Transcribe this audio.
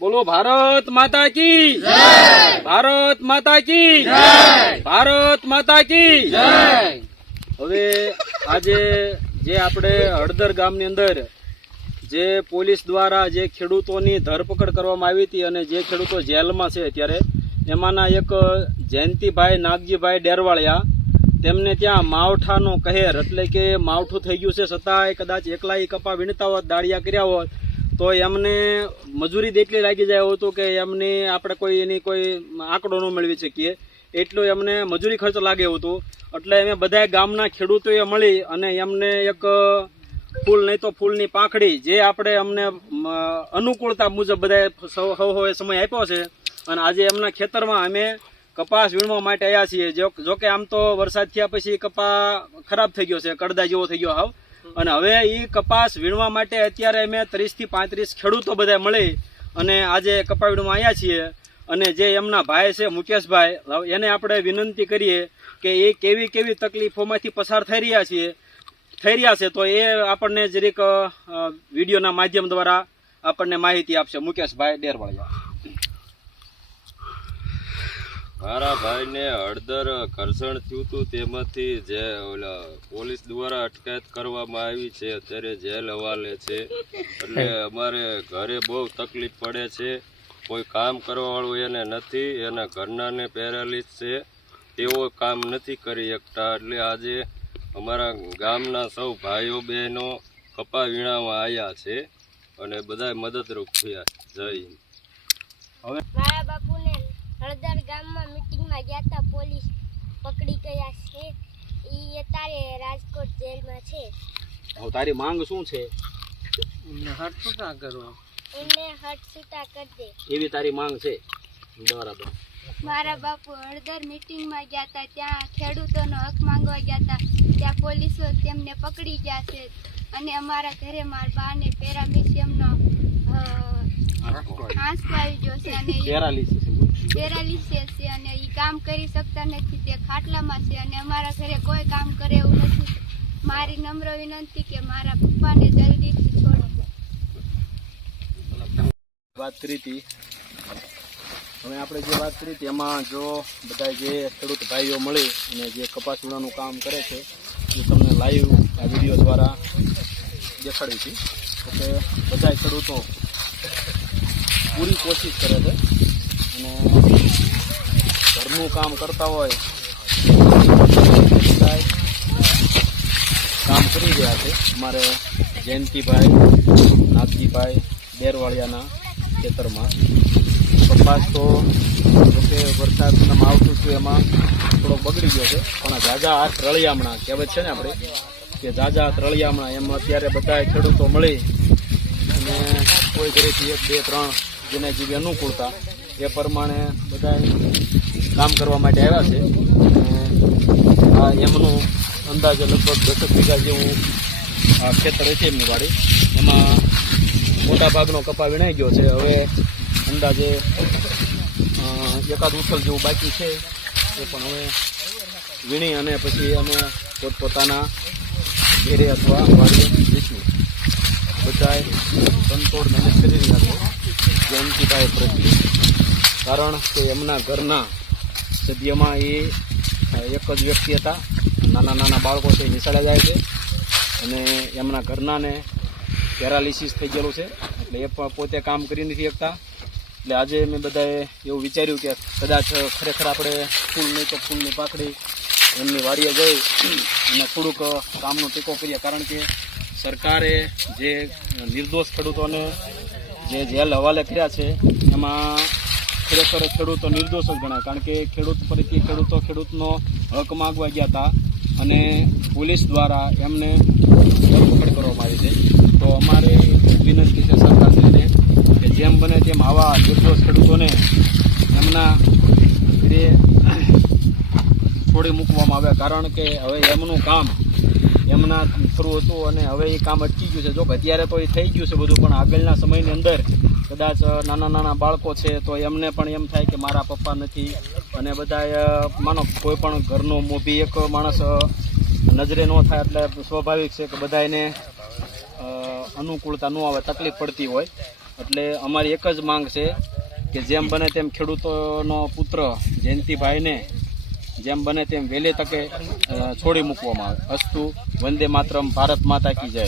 बोलो भारत माता की जय, भारत माता की जय, भारत माता की जय। હવે આજે જે આપણે હળદર ગામની અંદર જે પોલીસ દ્વારા જે ખેડૂતોની ધરપકડ કરવામાં આવી હતી અને જે ખેડૂતો જેલમાં છે અત્યારે એમાંના એક જયંતિભાઈ નાગજીભાઈ ડેરવાળિયા તેમને ત્યાં માવઠાનો કહેર એટલે કે માવઠું થઈ ગયું છે છતાંય કદાચ એકલા કપા વીણતા હોત દાળિયા કર્યા હોત તો એમને મજૂરી એટલી લાગી જાય હતું કે એમને આપણે કોઈ એની કોઈ આંકડો ન મેળવી શકીએ એટલો એમને મજૂરી ખર્ચ લાગે હતું એટલે અમે બધા ગામના ખેડૂતોએ મળી અને એમને એક ફૂલ નહીં તો ફૂલની પાંખડી જે આપણે અમને અનુકૂળતા મુજબ બધા સમય આપ્યો છે અને આજે એમના ખેતરમાં અમે કપાસ વીણવા માટે આવ્યા છીએ જોકે આમ તો વરસાદ થયા પછી કપા ખરાબ થઈ ગયો છે કડદા જેવો થઈ ગયો હાવ અને હવે એ કપાસ વીણવા માટે અત્યારે અમે 30 થી 35 ખેડૂતો બધા મળી અને આજે કપા વીણવા આવ્યા છીએ અને જે એમના ભાઈ છે મુકેશભાઈ એને આપણે વિનંતી કરીએ કે એ કેવી કેવી તકલીફોમાંથી પસાર થઈ રહ્યા છે તો એ આપણને જરીક વિડીયોના માધ્યમ દ્વારા આપણને માહિતી આપશે મુકેશભાઈ ડેરવાળિયા। મારા ભાઈને હળદર ઘર્ષણ થયું હતું તેમાંથી જે પોલીસ દ્વારા અટકાયત કરવામાં આવી છે અત્યારે જેલ હવાલે છે એટલે અમારે ઘરે બહુ તકલીફ પડે છે કોઈ કામ કરવાવાળું એને નથી એના ઘરનાને પેરાલિસ છે તેઓ કામ નથી કરી શકતા એટલે આજે અમારા ગામના સૌ ભાઈઓ બહેનો કપા વીણામાં આવ્યા છે અને બધા મદદરૂપ થયા। જય હિન્દ। હવે મારા બાપુને હળદર ગામમાં મીટિંગમાં ગયા હતા પોલીસ પકડી ગયા છે ઈ અત્યારે રાજકોટ જેલમાં છે। હવે તારી માંગ શું છે? ઉને હટ છૂટા કરો, ઉને હટ છૂટા કરી દે એવી તારી માંગ છે? બરાબર। મારા બાપુ હળદર મીટિંગમાં ગયા હતા ત્યાં ખેડૂતોનો હક માંગવા ગયા હતા ત્યાં પોલીસો તેમને પકડી ગયા છે અને અમારા ઘરે મારા બાને પેરામિશિયમનો આંસકો આવી ગયો છે અને પેરાલિસિસ છે અને એ કામ કરી શકતા નથી તે ખાટલામાં છે અને અમારા ઘરે કોઈ કામ કરે એવું નથી। મારી નમ્ર વિનંતી કે મારા પપ્પાને જલ્દીથી છોડી વાત કરી હતી હવે આપણે જે વાત કરી હતી એમાં જો બધા જે ખેડૂત ભાઈઓ મળી અને જે કપાસ વીણવાનું કામ કરે છે એ તમને લાઈવ આ વિડીયો દ્વારા દેખાડી હતી કે બધા ખેડૂતો પૂરી કોશિશ કરે છે અને ઘરનું કામ કરતા હોય કામ કરી રહ્યા છે। અમારે જયંતિભાઈ નાગજીભાઈ ડેરવાળિયાના ખેતરમાં કપાસ તો જોકે વરસાદમાં આવતું હતું એમાં થોડો બગડી ગયો છે પણ ઝાઝા હાથ રળિયામણા કહેવત છે ને આપણે કે ઝાઝા હાથ રળિયામણા એમ અત્યારે બધા ખેડૂતો મળી અને કોઈ ઘરેથી 1, 2, 3 જેને જેવી અનુકૂળતા એ પ્રમાણે બધા કામ કરવા માટે આવ્યા છે અને એમનું અંદાજે લગભગ 10 વીઘા જેવું આ ખેતર છે એમની વાડી એમાં મોટા ભાગનો કપા વીણાઈ ગયો છે। હવે અંદાજે એકાદ ઉથલ જેવું બાકી છે એ પણ હવે વીણી અને પછી અમે પોતપોતાના ઘેરે અથવા વાડીએ જઈશું। બધાએ સંતોડ મહેનત કરી રહ્યા છે જયંતિભાઈ પ્રત્યે કારણ કે એમના ઘરના સદ્યમાં એ એક જ વ્યક્તિ હતા નાના બાળકો છે નિશાળે જાય છે અને એમના ઘરનાને પેરાલિસિસ થઈ ગયેલું છે એટલે એ પણ પોતે કામ કરી નથી શકતા એટલે આજે મેં બધાએ એવું વિચાર્યું કે કદાચ ખરેખર આપણે ફૂલ નહીં તો ફૂલની પાંખડી એમની વાડીએ જઈ અને થોડુંક કામનો ટેકો કરીએ કારણ કે સરકારે જે નિર્દોષ ખેડૂતોને જે જેલ હવાલે કર્યા છે એમાં ખરેખર ખેડૂતો નિર્દોષ જ ગણાય કારણ કે ખેડૂત પ્રત્યે ખેડૂતનો હક માગવા ગયા હતા અને પોલીસ દ્વારા એમને ધરપકડ કરવામાં આવી છે। તો અમારે વિનંતી છે સરકારશ્રીને કે જેમ બને તેમ આવા નિર્દોષ ખેડૂતોને એમના ઘરે છોડી મૂકવામાં આવે કારણ કે હવે એમનું કામ એમના શરૂ હતું અને હવે એ કામ અટકી ગયું છે। જો અત્યારે તો એ થઈ ગયું છે બધું પણ આગળના સમયની અંદર કદાચ નાના બાળકો છે તો એમને પણ એમ થાય કે મારા પપ્પા નથી અને બધા માનો કોઈ પણ ઘરનો મોભી એક માણસ નજરે ન થાય એટલે સ્વાભાવિક છે કે બધા એને અનુકૂળતા ન આવે તકલીફ પડતી હોય એટલે અમારી એક જ માંગ છે કે જેમ બને તેમ ખેડૂતોનો પુત્ર જયંતિભાઈને જેમ બને તેમ વહેલી તકે છોડી મૂકવામાં આવે. અસ્તુ વંદે માતરમ, ભારત માતા કી જય.